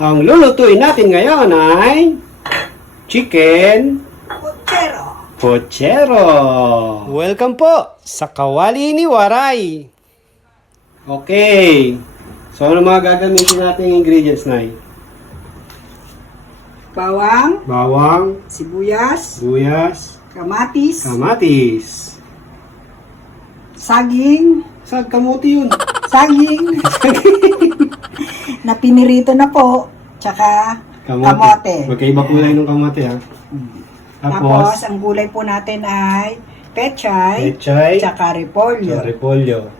Ang lulutuin natin ngayon ay chicken pochero. Welcome po sa Kawali ni Waray. Okay. So ano mga gagamitin natin ingredients, Nay? Bawang, Sibuyas, kamatis, saging. Saan kamuti yun? saging, na pinirito na po, tsaka kamote. Magkaiba kulay ng kamote, ha? Tapos, ang gulay po natin ay pechay, tsaka repolyo.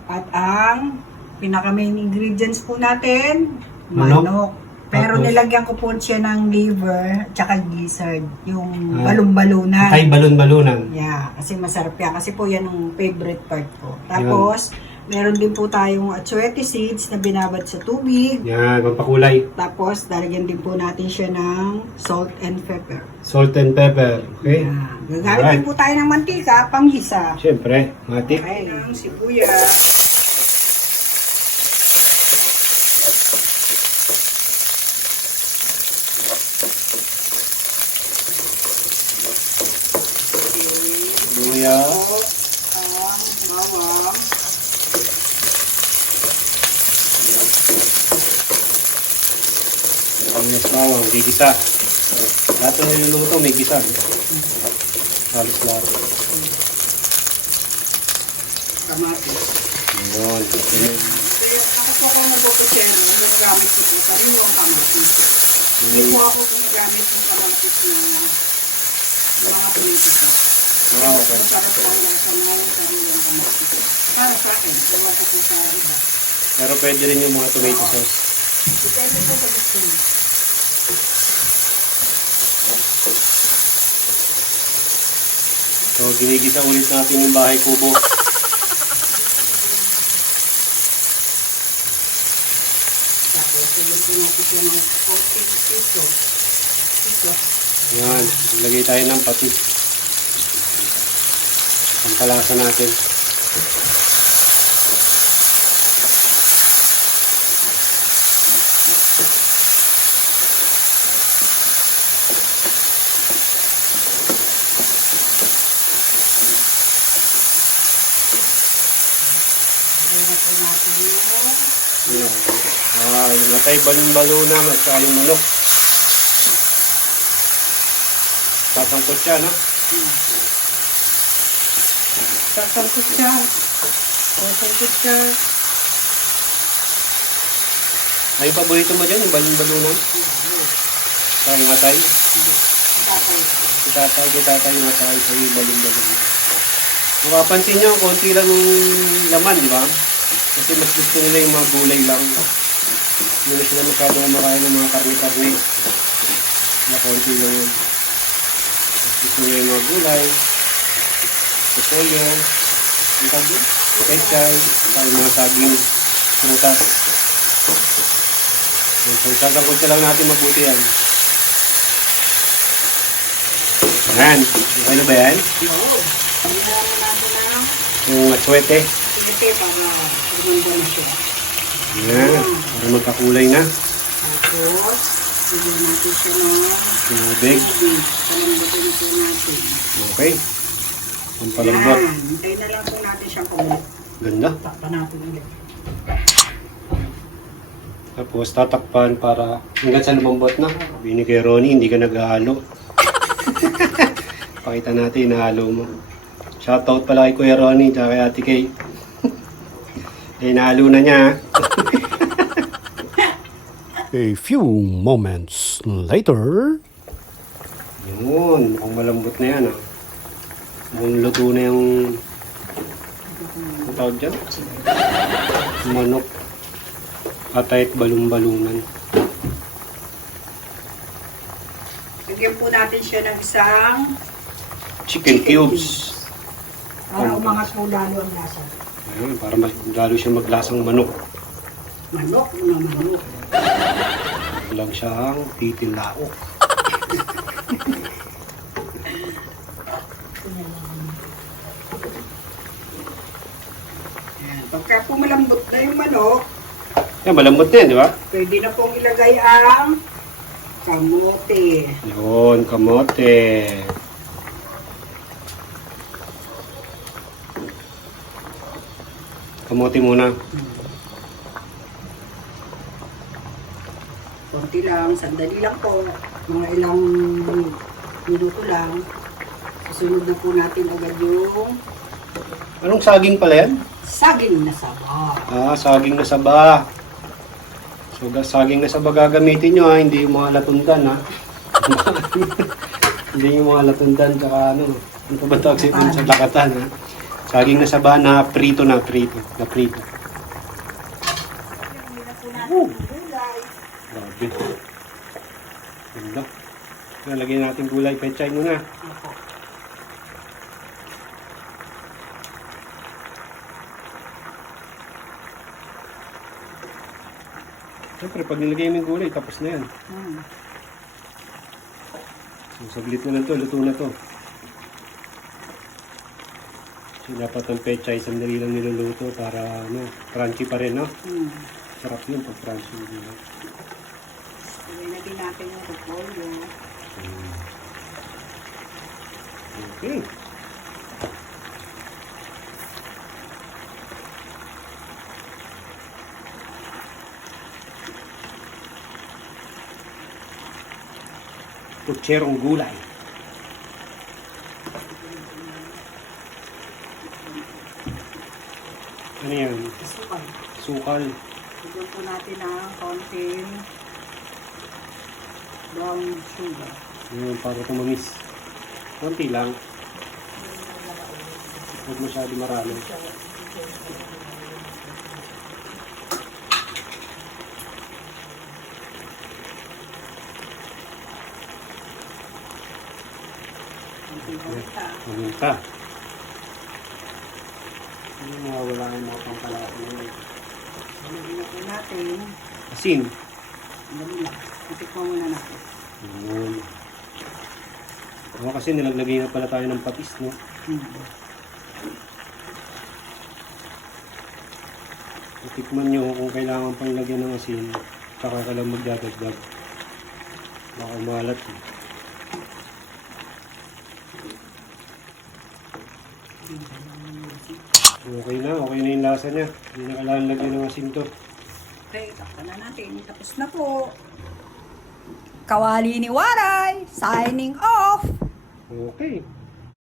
At ang pinaka-main ingredients po natin, manok. Pero Tapos, nilagyan ko po siya ng liver, tsaka gizzard, yung balon-balunan. Ay, balon-balunan. Yeah, kasi masarap yan. Kasi po yan ang favorite part ko. Tapos, meron din po tayong atsuete seeds na binabad sa tubig. Yan, pampakulay. Tapos, lalagyan din po natin siya ng salt and pepper. Salt and pepper. Okay? Yeah. Gagamit din po tayo ng mantika, panggisa. Siyempre, matik. Okay, ang sibuyas. Sibuyas. Ang bawang. Ang bawang, may gisa. Lahat ng niluluto may gisa. Halos lahat. Kamatis. Yun. Ako po ako nagpupusyero, ginagamit ko po sariwang kamatis. Hindi po ako ginagamit ng kamatis na mga pinipisa. Okay. Masarap lang lang sa mga sariwang kamatis. Para sa akin, gawa ko po sa iba. Pero pwede rin yung mga tomato sauce. Depende po sa gusto mo. So, ginigisa ulit natin yung bahay kubo. Tapos, ilagay natin siya ng 40 piso. Yan. Ilagay tayo ng patis. Ang palasa natin. Yan. Yung natay balon-balunan at saka yung manok. Sasangkot siya, no? Sasangkot siya. Ay, paborito mo dyan, yung balon-balunan? Saka yung natay? Kitatay yung natay sa yung balon-balunan. Mapapansin nyo, konti lang yung laman, di ba? Kasi mas gusto nila yung mga gulay lang. Hindi na sila masyadong kumakain ng mga karne-karne. Na konti lang yun. Mas gusto nila yung mga gulay, repolyo, yung tawag yun? Pechay, saka yung mga saging, prutas. So, sasangkot ka lang natin mabuti yan. Yan. Okay na ba yan? Oo. Pagkakaroon natin na Yung atsuete. sige para maganda na siya. Yan. Para magkakulay na. Tapos, bigyan natin siya ng Tubig. palambutin po natin. Okay. Ang palambot. Yan. Hintayin na lang po natin siyang kumulit. Ganda. Takpan natin ulit. Tapos tatakpan para hanggang sa lumambot na. Sabi ni kay Ronnie, hindi ka naghahalo. Pakita natin, nahalo mo. Shoutout pala kay Kuya Ronnie, tsaka kay Ate Kay. Eh, nahalo na niya. A few moments later. Yun, mukhang malambot na yan. Mukhang luto na yung... Ang tawag dyan? Manok. Atay at balong-balungan. Bigyan po natin siya ng isang Chicken cubes. para umangat po lalo ang lasa. Ayun, para lalo siya maglasang manok. Manok na manok. Lang siyang titilao. Pagka po malambot na yung manok, Yan, malambot din, di ba? Pwede na pong ilagay ang kamote. Yun, kamote. Kamote muna. Konti lang, sandali lang po. Mga ilang minuto lang. Susunod na po natin agad yung Anong saging pala yan? saging na saba. Ah, saging na saba. So, saging na saba gagamitin nyo ha, hindi yung mga latundan ha. Hindi yung mga latundan tsaka ano. Ano pa ba tawag sa lakatan ha? Saging na saba na prito na prito. Na prito. Hindi na po natin gulay. Grabe. Ganda. Nalagyan natin gulay. Pechay muna. Opo. Siyempre, pag nilagay mo yung gulay, tapos na yan. So, saglit na lang to, luto na to. So, dapat ang pechay, sandali lang niluluto para, ano, crunchy pa rin, no? Sarap yun pag crunchy. No? Ilagay na din natin yung repolyo. Okay. Kutserong gulay. Ano yan? Sukal. Sukal. Lagyan po natin ang konting brown sugar. Yun, para tumamis. Konti lang. Huwag masyado marami. Konting paminta. Paminta. Hindi mawawala ang mga pangkalasa na yun. Lagyan na po natin. Asin. Dali lang. Itikman muna natin. Yun. Kasi nilaglagay na pala tayo ng patis, no? Tikman nyo kung kailangan pang lagyan ng asin, saka ka lang magdadagdag. Baka umalat eh. Okay na yung lasa niya. Hindi na kailangan lagyan ng asin to. Okay, takpan na natin. Tapos na po. Kawali ni Waray, signing off. Okay.